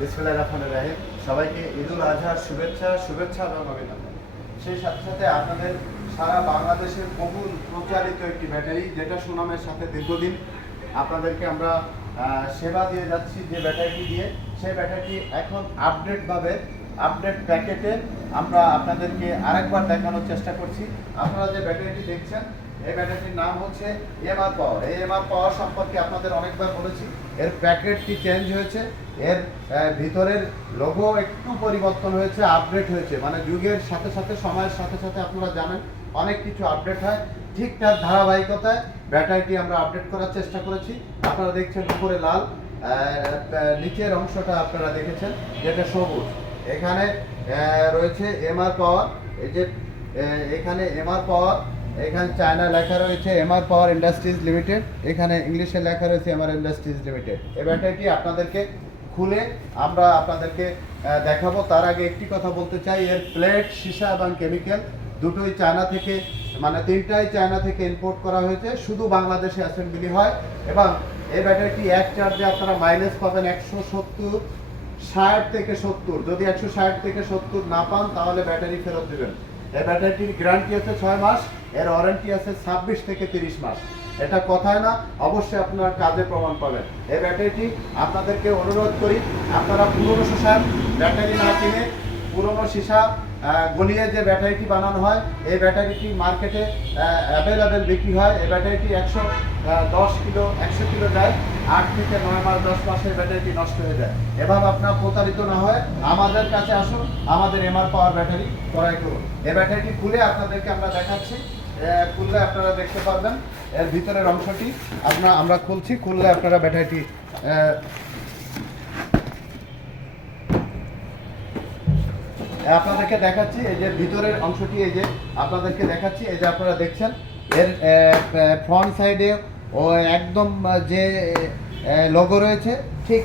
বিসমুল্লাহ রহমান রাহিম সবাইকে ঈদুল আজহার শুভেচ্ছা শুভেচ্ছা এবং অভিনন্দন। সেই সাথে সাথে আপনাদের সারা বাংলাদেশের বহুল প্রচারিত একটি ব্যাটারি, যেটা সুনামের সাথে দীর্ঘদিন আপনাদেরকে আমরা সেবা দিয়ে যাচ্ছি যে ব্যাটারিটি দিয়ে, সেই ব্যাটারিটি এখন আপডেটভাবে আপডেট প্যাকেটে আমরা আপনাদেরকে আরেকবার দেখানোর চেষ্টা করছি। আপনারা যে ব্যাটারিটি দেখছেন, এই ব্যাটারিটির নাম হচ্ছে এমআর পাওয়ার এই এমআর পাওয়ার সম্পর্কে আপনাদের অনেকবার বলেছি, এর প্যাকেটটি চেঞ্জ হয়েছে। এর ভিতরের লোগো একটু পরিবর্তন হয়েছে আপডেট হয়েছে। মানে যুগের সাথে সাথে, সময়ের সাথে সাথে আপনারা জানেন, অনেক কিছু আপডেট হয়। ঠিক তার ধারাবাহিকতায় ব্যাটারিটি আমরা আপডেট করার চেষ্টা করেছি। আপনারা দেখছেন উপরে লাল নিচের অংশটা আপনারা দেখেছেন, যেটা সবুজ। এখানে রয়েছে এমআর পাওয়ার এই যে এখানে এমআর পাওয়ার এখানে চায়না লেখা রয়েছে এমআর পাওয়ার ইন্ডাস্ট্রিজ লিমিটেড এখানে ইংলিশে লেখা রয়েছে এমআর ইন্ডাস্ট্রিজ লিমিটেড এই ব্যাটারিটি আপনাদেরকে খুলে আমরা আপনাদেরকে দেখাবো। তার আগে একটি কথা বলতে চাই, এর প্লেট, সীসা এবং কেমিক্যাল দুটোই চায়না থেকে মানে তিনটাই চায়না থেকে ইম্পোর্ট করা হয়েছে। শুধু বাংলাদেশে অ্যাসেম্বলি হয় এবং এই ব্যাটারিটি এক চার্জে আপনারা মাইলেজ পাবেন একশো সত্তর, ষাট থেকে সত্তর। যদি একশো ষাট থেকে সত্তর না পান, তাহলে ব্যাটারি ফেরত দেবেন। এই ব্যাটারিটির গ্যারান্টি আছে ছয় মাস, এর ওয়ারেন্টি আছে ছাব্বিশ থেকে তিরিশ মাস। এটা কথায় না, অবশ্যই আপনার কাজে প্রমাণ পাবেন। এই ব্যাটারিটি আপনাদেরকে অনুরোধ করি, আপনারা পুরনো শোষান ব্যাটারি না কিনে পুরনো সীসা গলিয়ে যে ব্যাটারিটি বানানো হয়, এই ব্যাটারিটি মার্কেটে অ্যাভেলেবেল বিক্রি হয়। এই ব্যাটারিটি একশো দশ কিলো, একশো কিলো যায়। আট থেকে নয় মাস, দশ মাসে ব্যাটারিটি নষ্ট হয়ে যায়। এভাবে আপনার প্রতারিত না হয়। আমাদের কাছে আসুন, আমাদের এমআর পাওয়ার ব্যাটারি ক্রয় করুন। এই ব্যাটারিটি খুলে আপনাদেরকে আমরা দেখাচ্ছি। খুললে আপনারা দেখতে পারবেন। এর ভিতরের অংশটি আপনার আমরা খুলছি, খুললে আপনারা ব্যাটারিটি আপনাদেরকে দেখাচ্ছি, এই যে ভিতরের অংশটি, এই যে আপনাদেরকে দেখাচ্ছি, এই যে আপনারা দেখছেন, এর ফ্রন্ট সাইডে ও একদম যে লোগো রয়েছে, ঠিক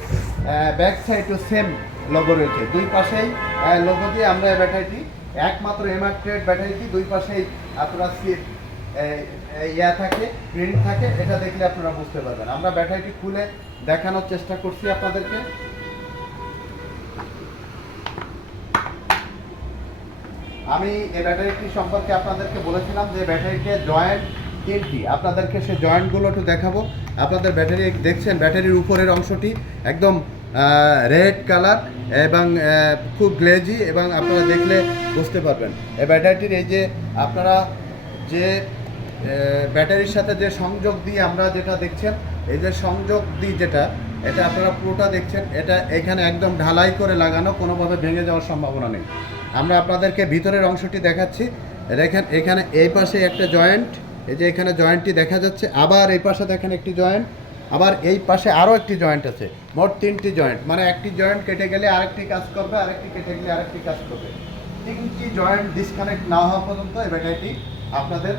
ব্যাক সাইডও সেম লোগো রয়েছে। দুই পাশেই লোগো দিয়ে আমরা এই ব্যাটারিটি একমাত্র এমার্ট্রেড ব্যাটারিটি দুই পাশেই আপনারা সিট ইয়া থাকে প্রিন্ট থাকে, এটা দেখলে আপনারা বুঝতে পারবেন। আমরা ব্যাটারিটি খুলে দেখানোর চেষ্টা করছি আপনাদেরকে। আমি এই ব্যাটারিটি সম্পর্কে আপনাদেরকে বলেছিলাম যে ব্যাটারিতে জয়েন্ট তিনটি। আপনাদেরকে সে জয়েন্টগুলো একটু দেখাবো। আপনাদের ব্যাটারি দেখছেন ব্যাটারির উপরের অংশটি একদম রেড কালার এবং খুব গ্লেজি এবং আপনারা দেখলে বুঝতে পারবেন। এই ব্যাটারিটির এই যে আপনারা যে ব্যাটারির সাথে যে সংযোগ দিয়ে আমরা যেটা দেখছেন, এই যে সংযোগ দিই যেটা, এটা আপনারা পুরোটা দেখছেন, এটা এখানে একদম ঢালাই করে লাগানো, কোনোভাবে ভেঙে যাওয়ার সম্ভাবনা নেই। আমরা আপনাদেরকে ভিতরের অংশটি দেখাচ্ছি। দেখেন, এখানে এই পাশে একটা জয়েন্ট এই যে এখানে জয়েন্টটি দেখা যাচ্ছে, আবার এই পাশে দেখেন একটি জয়েন্ট আবার এই পাশে আরও একটি জয়েন্ট আছে, মোট তিনটি জয়েন্ট মানে একটি জয়েন্ট কেটে গেলে আরেকটি কাজ করবে, আরেকটি কেটে গেলে আরেকটি কাজ করবে। তিনটি জয়েন্ট ডিসকানেক্ট না হওয়া পর্যন্ত এই ব্যাটারিটি আপনাদের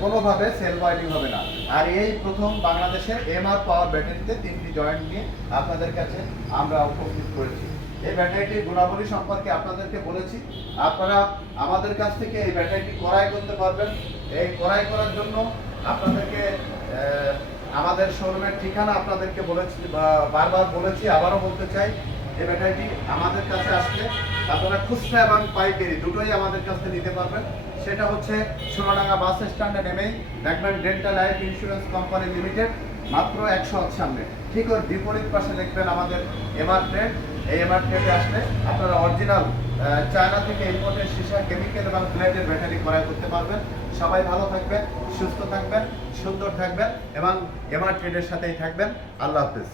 কোনোভাবে সেল ওয়াইডিং হবে না। আর এই প্রথম বাংলাদেশে এমআর পাওয়ার ব্যাটারিতে তিনটি জয়েন্ট নিয়ে আপনাদের কাছে আমরা উপস্থিত করেছি। এই ব্যাটারিটির গুণাবলী সম্পর্কে আপনাদেরকে বলেছি। আপনারা আমাদের কাছ থেকে এই ব্যাটারিটি ক্রয় করতে পারবেন। এই ক্রয় করার জন্য আপনাদেরকে আমাদের শোরুমের ঠিকানা আপনাদেরকে বলেছি বারবার বলেছি, আবারও বলতে চাই, এই ব্যাটারিটি আমাদের কাছে আসলে আপনারা খুচরা এবং পাইকারি দুটোই আমাদের কাছ নিতে পারবেন। সেটা হচ্ছে সোনাডাঙ্গা বাস স্ট্যান্ডে নেমেই দেখবেন Delta Life Insurance Company Limited, মাত্র একশো সামনে। ঠিক ওর বিপরীত পাশে দেখবেন আমাদের এমআর ট্রেড এই এমআর ট্রেডে আসলে আপনারা অরিজিনাল চায়না থেকে ইম্পোর্টের সীসা কেমিক্যাল এবং ফ্ল্যাটের ব্যাটারি ক্রয় করতে পারবেন। সবাই ভালো থাকবেন, সুস্থ থাকবেন, সুন্দর থাকবেন এবং এমআর ট্রেডের সাথেই থাকবেন। আল্লাহ হাফিজ।